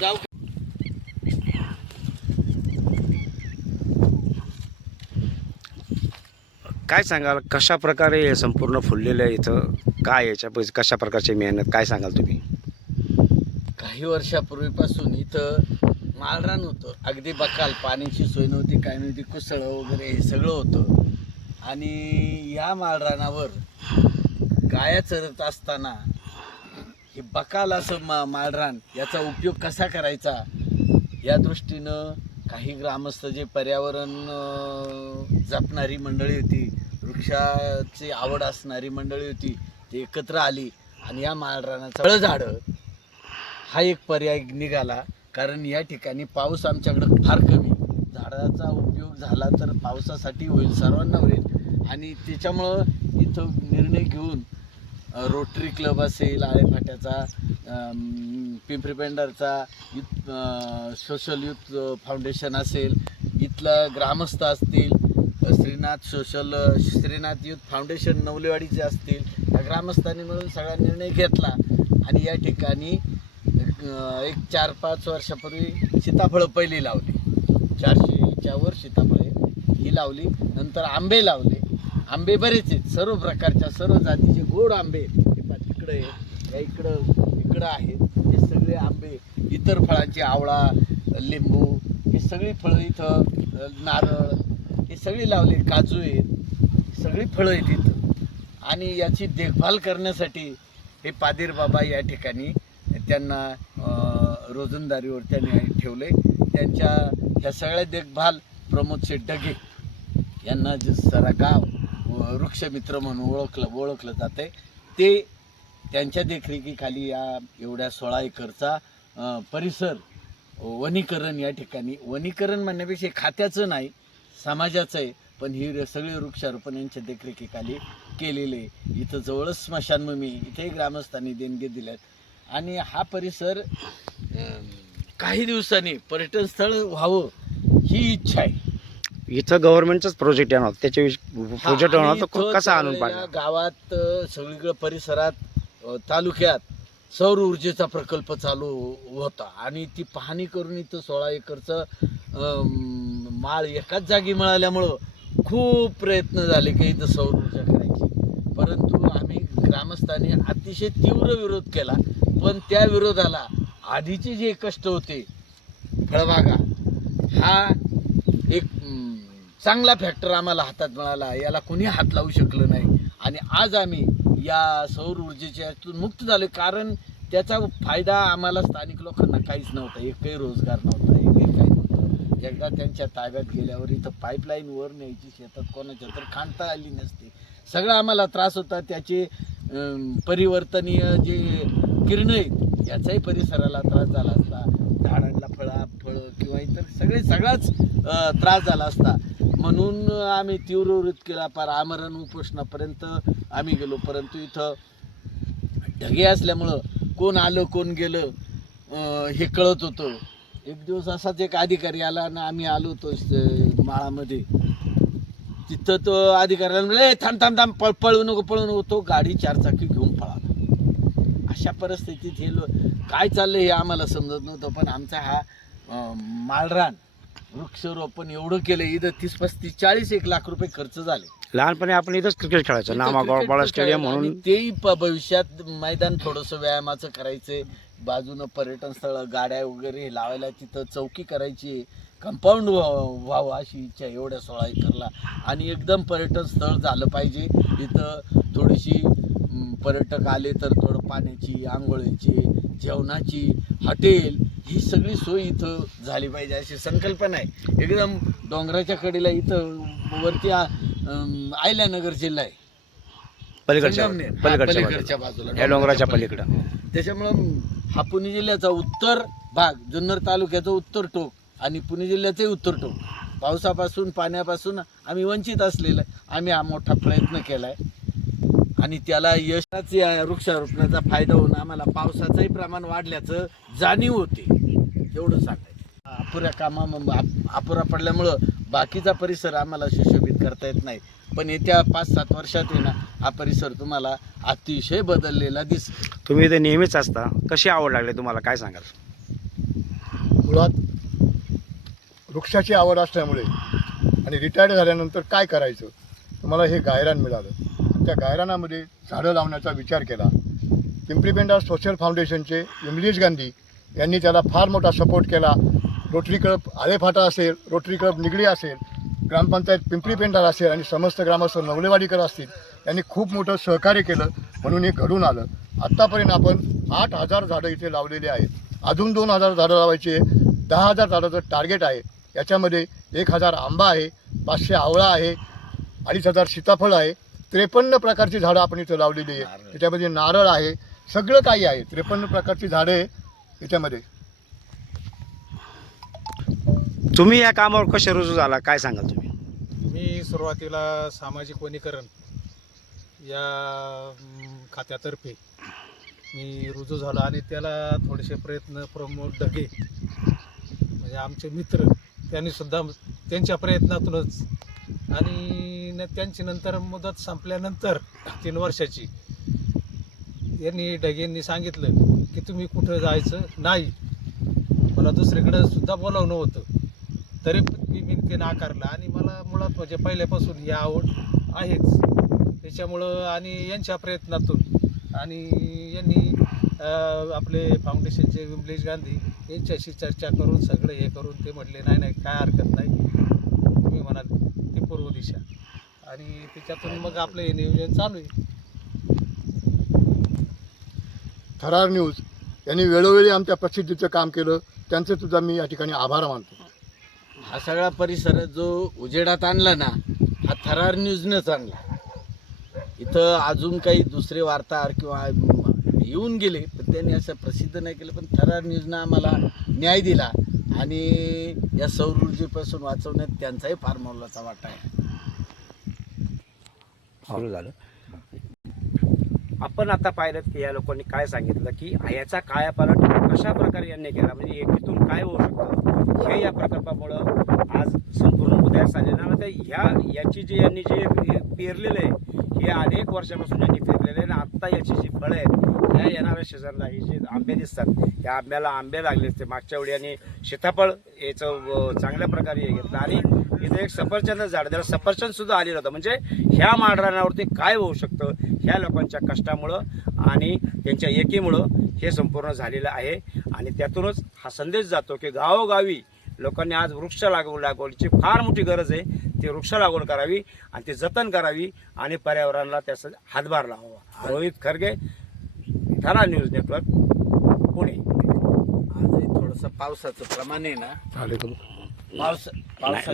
जाऊ काय सांगाल? कशा प्रकारे हे संपूर्ण फुललेलं आहे इथं? काय याच्या पैसे कशा प्रकारची मेहनत? काय सांगाल तुम्ही? काही वर्षापूर्वीपासून इथं माळरान होतं. अगदी बकाल पाण्याची सोय नव्हती काय नव्हती कुसळं वगैरे हे सगळं होतं. आणि या माळरानावर गाया चरत असताना हे बकाल असं मा माळरान याचा उपयोग कसा करायचा? या दृष्टीनं काही ग्रामस्थ जे पर्यावरण जपणारी मंडळी होती वृक्षाची आवड असणारी मंडळी होती ती एकत्र आली आणि या माळरानाचं फळं झाडं हा एक पर्याय निघाला. कारण या ठिकाणी पाऊस आमच्याकडं फार कमी. झाडाचा उपयोग झाला तर पावसासाठी होईल सर्वांना होईल. आणि त्याच्यामुळं इथं निर्णय घेऊन रोटरी क्लब असेल आळेफाट्याचा पिंपरी पेंडरचा युथ सोशल युथ फाउंडेशन असेल इथलं ग्रामस्थ असतील Shrinath social Shrinath youth foundation नवलेवाडीचे असतील या ग्रामस्थांनी मिळून सगळा निर्णय घेतला. आणि या ठिकाणी एक चार पाच वर्षापूर्वी सीताफळं पहिली लावली. चारशेच्या वर सीताफळे ही लावली. नंतर आंबे लावले. आंबे बरेच आहेत. सर्व प्रकारच्या सर्व जातीचे गोड आंबे हे तिकडे आहेत या इकडं इकडं आहेत. हे सगळे आंबे इतर फळांचे आवळा लिंबू ही सगळी फळं इथं नारळ हे सगळी लावली काजू आहेत. सगळी फळं आहेत इथं. आणि याची देखभाल करण्यासाठी हे पादीर बाबा या ठिकाणी त्यांना रोजंदारीवर त्यांनी ठेवले त्यांच्या ह्या सगळ्या देखभाल प्रमोद शेठ डगे यांना जे सरा गाव वृक्षमित्र म्हणून ओळखलं ओळखलं जाते ते त्यांच्या देखरेखीखाली या एवढ्या सोळा एकरचा परिसर वनीकरण या ठिकाणी वनीकरण म्हणण्यापेक्षा खात्याचं नाही समाजाचं आहे पण ही सगळे वृक्षारोपण यांच्या देखरेखीखाली केलेले आहे. इथं जवळच स्मशानभूमी इथेही ग्रामस्थांनी देणगी दिल्यात आणि हा परिसर काही दिवसांनी पर्यटन स्थळ व्हावं ही इच्छा आहे इथं गव्हर्नमेंटचाच प्रोजेक्ट येणार होता. त्याच्या प्रोजेक्ट होणार आणि तर इथं कसा आणून त्या पाहिजे गावात अ, सगळीकडे परिसरात अ, तालुक्यात सौर ऊर्जेचा प्रकल्प चालू होता आणि ती पाहणी करून इथं सोळा एकरचं अम, माळ एकाच जागी मिळाल्यामुळं खूप प्रयत्न झाले की इथं सौर ऊर्जा करायची. परंतु आम्ही ग्रामस्थांनी अतिशय तीव्र विरोध केला पण त्या विरोधाला आधीचे जे कष्ट होते फळबागा हा चांगला फॅक्टर आम्हाला हातात मिळाला. याला कुणी हात लावू शकलं नाही. आणि आज आम्ही या सौर ऊर्जेच्या मुक्त झालो कारण त्याचा फायदा आम्हाला स्थानिक लोकांना काहीच नव्हता. काही रोजगार नव्हता. एक काही नव्हतं. एकदा त्यांच्या ताब्यात गेल्यावर इथं पाईपलाईन वर न्यायची शेतात कोणाच्या तर खांडता आली नसते. सगळं आम्हाला त्रास होता. त्याचे परिवर्तनीय जे किरण आहेत याचाही परिसराला त्रास झाला असता. किंवा इतर सगळे सगळाच त्रास झाला असता. म्हणून आम्ही तीव्र विरोध केला फार आमरण उपोषणापर्यंत आम्ही गेलो. परंतु इथं ढगे असल्यामुळं कोण आलं कोण गेलं हे कळत होतं. एक दिवस असाच एक अधिकारी आला आणि आम्ही आलो होतो माळामध्ये. तिथं तो अधिकाऱ्याला म्हणजे थांब थांब थांब पळ पळू नको पळू नको. तो गाडी चारचाकी घेऊन पळाला. अशा परिस्थितीत हे लो काय चाललं हे आम्हाला समजत नव्हतं पण आमचा हा अं, माळरान वृक्षारोपण एवढं केलं इथं तीस पस्तीस चाळीस एक लाख रुपये खर्च झाले. लहानपणी आपण इथंच क्रिकेट खेळायचो बाळा स्टेडियम आणि म्हणून. तेही प- भविष्यात मैदान थोडंसं व्यायामाचं करायचंय. बाजूनं पर्यटन स्थळ गाड्या वगैरे हे लावायला तिथं चौकी करायची कंपाऊंड व्हावं अशी इच्छा आहे एवढ्या सोळा एकरला. आणि एकदम पर्यटन स्थळ झालं पाहिजे. इथं थोडीशी म, पर्यटक आले तर थोडं पाण्याची आंघोळीची जेवणाची हॉटेल ही सगळी सोय इथं झाली पाहिजे अशी संकल्पना आहे. एकदम डोंगराच्या कडेला इथं वरती आयल्यानगर जिल्हा आहे. पलीकडच्या पलीकडच्या बाजूला. या डोंगराच्या पलीकडं. त्याच्यामुळं हा पुणे जिल्ह्याचा उत्तर भाग जुन्नर तालुक्याचं उत्तर टोक आणि पुणे जिल्ह्याचंही उत्तर टोक. पावसापासून पाण्यापासून आम्ही वंचित असलेलं आहे. आम्ही हा मोठा प्रयत्न केलाय. आणि त्याला यशाच या वृक्षारोपणाचा फायदा होऊन आम्हाला पावसाचंही प्रमाण वाढल्याचं जाणीव होते. एवढं सांगायचं. अपुऱ्या कामा अपुरा पडल्यामुळं बाकीचा परिसर आम्हाला सुशोभित करता येत नाही. पण येत्या पाच सात वर्षात आहे ना हा परिसर तुम्हाला अतिशय बदललेला दिसेल. तुम्ही इथे नेहमीच असता. कशी आवड लागली तुम्हाला? काय सांगाल? मुळात वृक्षाची आवड असल्यामुळे आणि रिटायर्ड झाल्यानंतर काय करायचं? तर मला हे गायरान मिळालं. त्या गायरानामध्ये झाडं लावण्याचा विचार केला. पिंपरीपेंडा सोशल फाउंडेशनचे इमलीश गांधी यांनी त्याला फार मोठा सपोर्ट केला. रोटरी क्लब आळेफाटा असेल रोटरी क्लब निगडी असेल ग्रामपंचायत पिंपरीपेंडार असेल आणि समस्त ग्रामस्थ नवलेवाडीकर असतील यांनी खूप मोठं सहकार्य केलं म्हणून हे घडून आलं. आत्तापर्यंत आपण आठ हजार झाडं इथे लावलेली आहेत. अजून दोन हजार झाडं लावायची आहे. दहा हजार झाडाचं टार्गेट आहे. याच्यामध्ये एक हजार आंबा आहे पाचशे आवळा आहे अडीच हजार सीताफळ आहे. त्रेपन्न प्रकारची झाडं आपण इथं लावलेली आहे. त्याच्यामध्ये नारळ आहे. सगळं काही आहे. त्रेपन्न प्रकारची झाडं आहे याच्यामध्ये तुम्ही या कामावर कसे रुजू झाला? काय सांगाल तुम्ही? मी सुरुवातीला सामाजिक वनीकरण या खात्यातर्फे मी रुजू झालो आणि त्याला थोडेसे प्रयत्न प्रमोद ढगे म्हणजे आमचे मित्र त्यांनी सुद्धा त्यांच्या प्रयत्नातूनच आणि त्यांनी त्यांची नंतर मुदत संपल्यानंतर तीन वर्षाची. यांनी डगेंनी सांगितलं की तुम्ही कुठं जायचं नाही. मला दुसरीकडं सुद्धा बोलावणं होतं. तरी मी बिनते नाकारला आणि मला मुळात म्हणजे पहिल्यापासून ही आवड आहेच. त्याच्यामुळं आणि यांच्या प्रयत्नातून आणि यांनी आपले फाउंडेशनचे विमलेश गांधी यांच्याशी चर्चा करून सगळं हे करून ते म्हटले नाही नाही काय हरकत नाही तुम्ही म्हणाल ती पूर्व दिशा आणि त्याच्यातून मग आपलं हे नियोजन चालू आहे. थरार न्यूज. यांनी वेळोवेळी आमच्या प्रसिद्धीचं काम केलं. त्यांचे सुद्धा मी या ठिकाणी आभार मानतो. हा सगळा परिसर जो उजेडात आणला ना हा थरार न्यूजनंच आणला. इथं अजून काही दुसरे वार्ताहर किंवा येऊन गेले पण त्यांनी असं प्रसिद्ध नाही केलं पण थरार न्यूजनं आम्हाला न्याय दिला. आणि या सौर ऊर्जेपासून वाचवण्यात त्यांचाही फार मोलाचा वाटा आहे. सुरू झालं. आपण आता पाहिलं की या लोकांनी काय सांगितलं की याचा कायापालट कशा प्रकारे यांनी केला? म्हणजे एकीतून काय होऊ शकतं? हे या प्रकल्पामुळं आज संपूर्ण उदयास आलेलं आहे. आता ह्या याची जी यांनी जे पेरलेलं आहे हे अनेक वर्षापासून यांनी पेरलेलं आहे. आणि आत्ता याची जी फळं आहेत ह्या येणाऱ्या सीझनला ही जे आंबे दिसतात ह्या आंब्याला आंबे लागले असते. मागच्या वेळी आणि सीताफळ याचं चांगल्या प्रकारे हे घेतलं. आणि इथे एक सफरचंद झाड त्याला सफरचंद सुद्धा आलेलं होतं. म्हणजे ह्या माळरानावरती काय होऊ शकतं? ह्या लोकांच्या कष्टामुळं आणि त्यांच्या एकीमुळं हे संपूर्ण झालेलं आहे. आणि त्यातूनच हा संदेश जातो की गावोगावी लोकांनी आज वृक्ष लागवड लागवडीची फार मोठी गरज आहे. ती वृक्ष लागवड करावी आणि ती जतन करावी आणि पर्यावरणाला त्याचा हातभार लावावा. रोहित खरगे थाना न्यूज नेटवर्क पुणे. आजही थोडंसं पावसाचं प्रमाण आहे ना? पावस पावसा